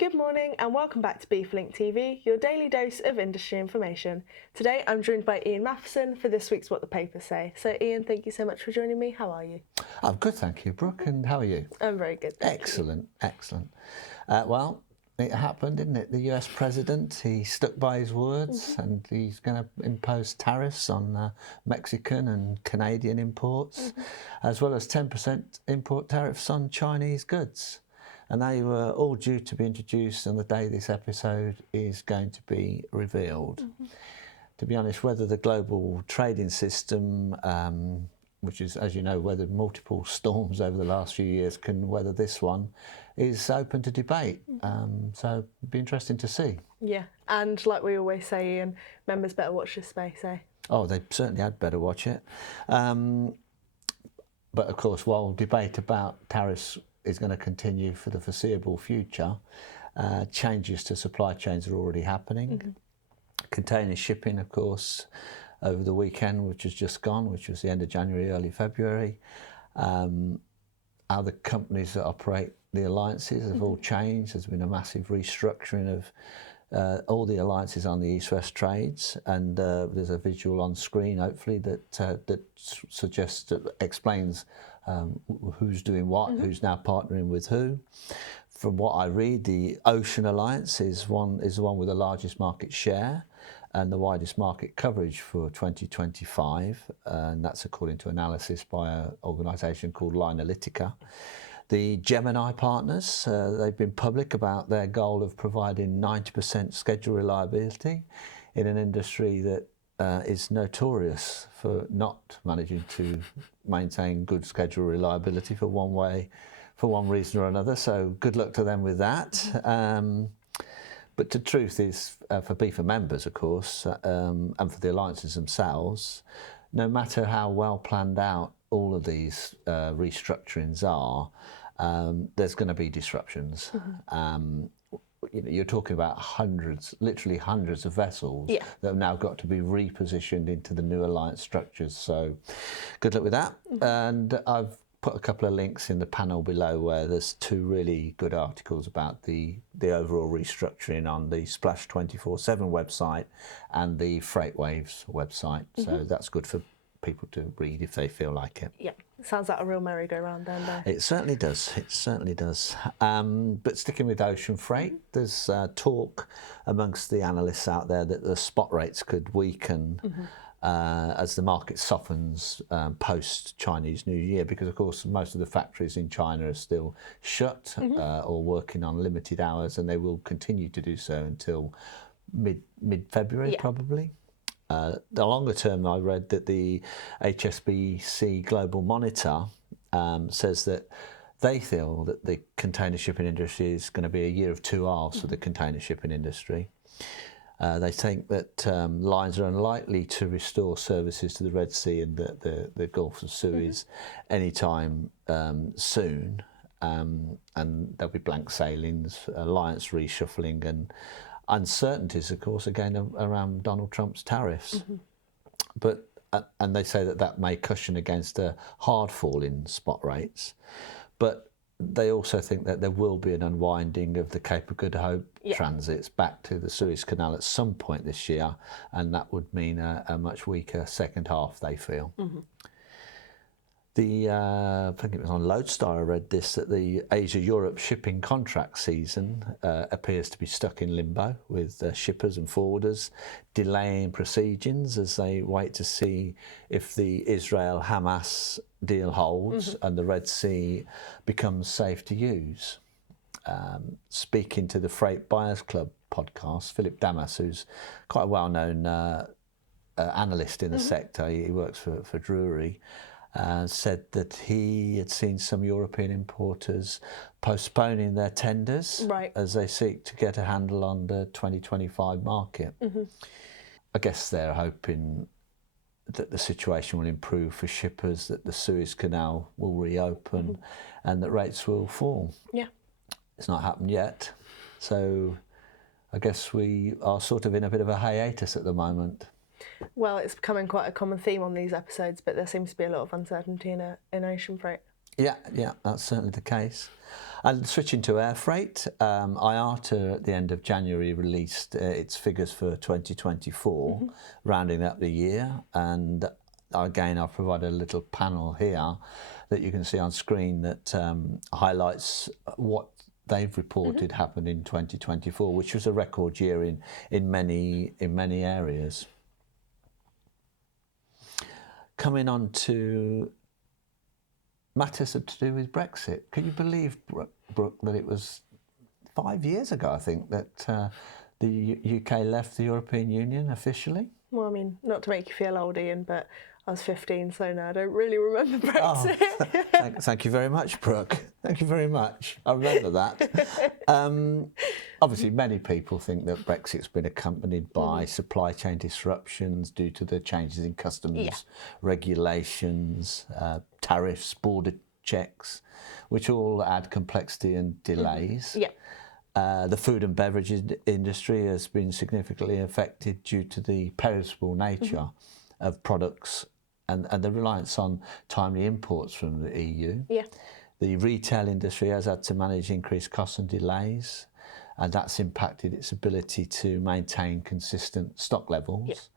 Good morning and welcome back to BIFA Link TV, your daily dose of industry information. Today I'm joined by Ian Matheson for this week's What the Papers Say. So Ian, thank you so much for joining me. How are you? I'm good, thank you, Brooke, and how are you? I'm very good, thank you. Excellent. Well, it happened, didn't it? The US president, he stuck by his words and he's going to impose tariffs on Mexican and Canadian imports, as well as 10% import tariffs on Chinese goods. And they were all due to be introduced on the day this episode is going to be revealed. To be honest, whether the global trading system, which is, as you know, weathered multiple storms over the last few years, can weather this one, is open to debate. So it'd be interesting to see. Yeah, and like we always say, Ian, members better watch this space, eh? Oh, they certainly had better watch it. But of course, while debate about tariffs is going to continue for the foreseeable future, changes to supply chains are already happening. Container shipping, of course, over the weekend, which has just gone, which was the end of January, early February. Other companies that operate the alliances have all changed. There's been a massive restructuring of all the alliances on the East-West trades, and there's a visual on screen, hopefully, that suggests, explains who's doing what, who's now partnering with who. From what I read, the Ocean Alliance is the one with the largest market share and the widest market coverage for 2025, and that's according to analysis by an organisation called Linealytica. The Gemini partners, they've been public about their goal of providing 90% schedule reliability in an industry that is notorious for not managing to maintain good schedule reliability for one reason or another. So good luck to them with that. But the truth is, for BIFA members, of course, and for the alliances themselves, no matter how well planned out all of these restructurings are, there's going to be disruptions. You're talking about literally hundreds of vessels that have now got to be repositioned into the new alliance structures. So good luck with that. And I've put a couple of links in the panel below where there's two really good articles about the overall restructuring on the Splash 24/7 website and the Freightwaves website. So that's good for people to read if they feel like it. Yeah, sounds like a real merry-go-round down there. It certainly does, it certainly does. But sticking with ocean freight, there's talk amongst the analysts out there that the spot rates could weaken as the market softens post-Chinese New Year, because of course most of the factories in China are still shut or working on limited hours, and they will continue to do so until mid-February probably. The longer term, I read that the HSBC Global Monitor says that they feel that the container shipping industry is going to be a year of two halves for the container shipping industry. They think that lines are unlikely to restore services to the Red Sea and the Gulf of Suez anytime soon, and there'll be blank sailings, alliance reshuffling, and uncertainties, of course, again around Donald Trump's tariffs. But and they say that may cushion against a hard fall in spot rates. But they also think that there will be an unwinding of the Cape of Good Hope transits back to the Suez Canal at some point this year, and that would mean a much weaker second half, they feel. I think it was on Lodestar I read this, that the Asia-Europe shipping contract season appears to be stuck in limbo, with shippers and forwarders delaying proceedings as they wait to see if the Israel-Hamas deal holds and the Red Sea becomes safe to use. Speaking to the Freight Buyers Club podcast, Philip Damas, who's quite a well-known analyst in the sector, he works for Drury, said that he had seen some European importers postponing their tenders as they seek to get a handle on the 2025 market. I guess they're hoping that the situation will improve for shippers, that the Suez Canal will reopen and that rates will fall. Yeah. It's not happened yet. So I guess we are sort of in a bit of a hiatus at the moment. Well, it's becoming quite a common theme on these episodes, but there seems to be a lot of uncertainty in ocean freight. Yeah, that's certainly the case. And switching to air freight, IATA at the end of January released its figures for 2024, rounding up the year. And again, I'll provide a little panel here that you can see on screen that highlights what they've reported happened in 2024, which was a record year in many areas. Coming on to matters to do with Brexit. Can you believe, Brooke, that it was 5 years ago, I think, that the UK left the European Union officially? Well, I mean, not to make you feel old, Ian, but I was 15, so no, I don't really remember Brexit. Oh, thank you very much, Brooke. Thank you very much. I remember that. Obviously, many people think that Brexit's been accompanied by supply chain disruptions due to the changes in customs regulations, tariffs, border checks, which all add complexity and delays. The food and beverage industry has been significantly affected due to the perishable nature of products and the reliance on timely imports from the EU. The retail industry has had to manage increased costs and delays, and that's impacted its ability to maintain consistent stock levels.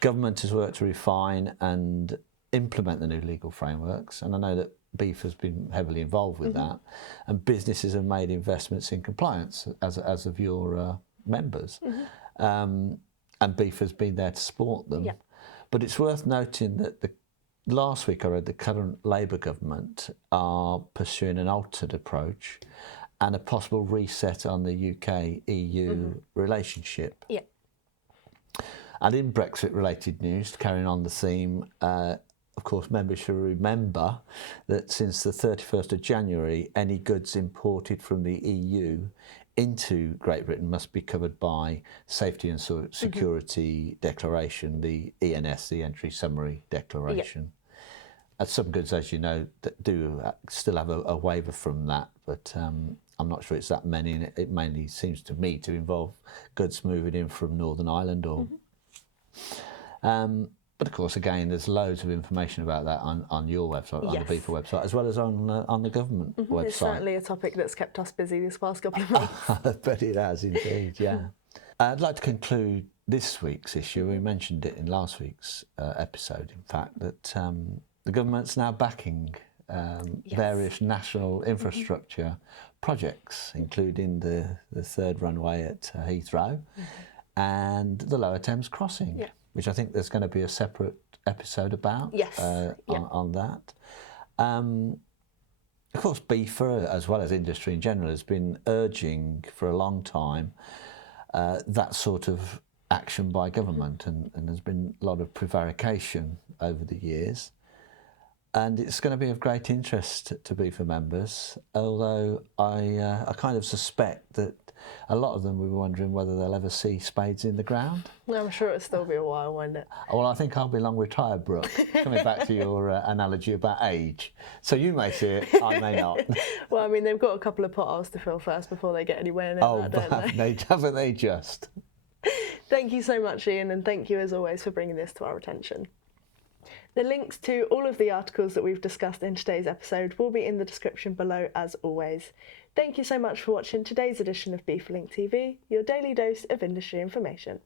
Government has worked to refine and implement the new legal frameworks, and I know that BIFA has been heavily involved with that, and businesses have made investments in compliance as of your members, and BIFA has been there to support them. But it's worth noting that last week I read the current Labour government are pursuing an altered approach and a possible reset on the UK-EU relationship. And in Brexit-related news, carrying on the theme, of course, members should remember that since the 31st of January, any goods imported from the EU into Great Britain must be covered by Safety and Security Declaration, the ENS, the Entry Summary Declaration. Some goods, as you know, that do still have a waiver from that, but I'm not sure it's that many, and it mainly seems to me to involve goods moving in from Northern Ireland or... but of course, again, there's loads of information about that on your website, on the BIFA website, as well as on the government website. It's certainly a topic that's kept us busy this past couple of months. I bet it has indeed, yeah. I'd like to conclude this week's issue. We mentioned it in last week's episode, in fact, that the government's now backing various national infrastructure projects, including the third runway at Heathrow and the Lower Thames Crossing, which I think there's going to be a separate episode about on that. Of course, BIFA, as well as industry in general, has been urging for a long time that sort of action by government, and there's been a lot of prevarication over the years. And it's going to be of great interest to BIFA members, although I kind of suspect that a lot of them will be wondering whether they'll ever see spades in the ground. I'm sure it'll still be a while, won't it? Well, I think I'll be long retired, Brooke, coming back to your analogy about age. So you may see it, I may not. Well, I mean, they've got a couple of potholes to fill first before they get anywhere near that, don't they? Haven't they just? Thank you so much, Ian, and thank you as always for bringing this to our attention. The links to all of the articles that we've discussed in today's episode will be in the description below as always. Thank you so much for watching today's edition of BIFA Link TV, your daily dose of industry information.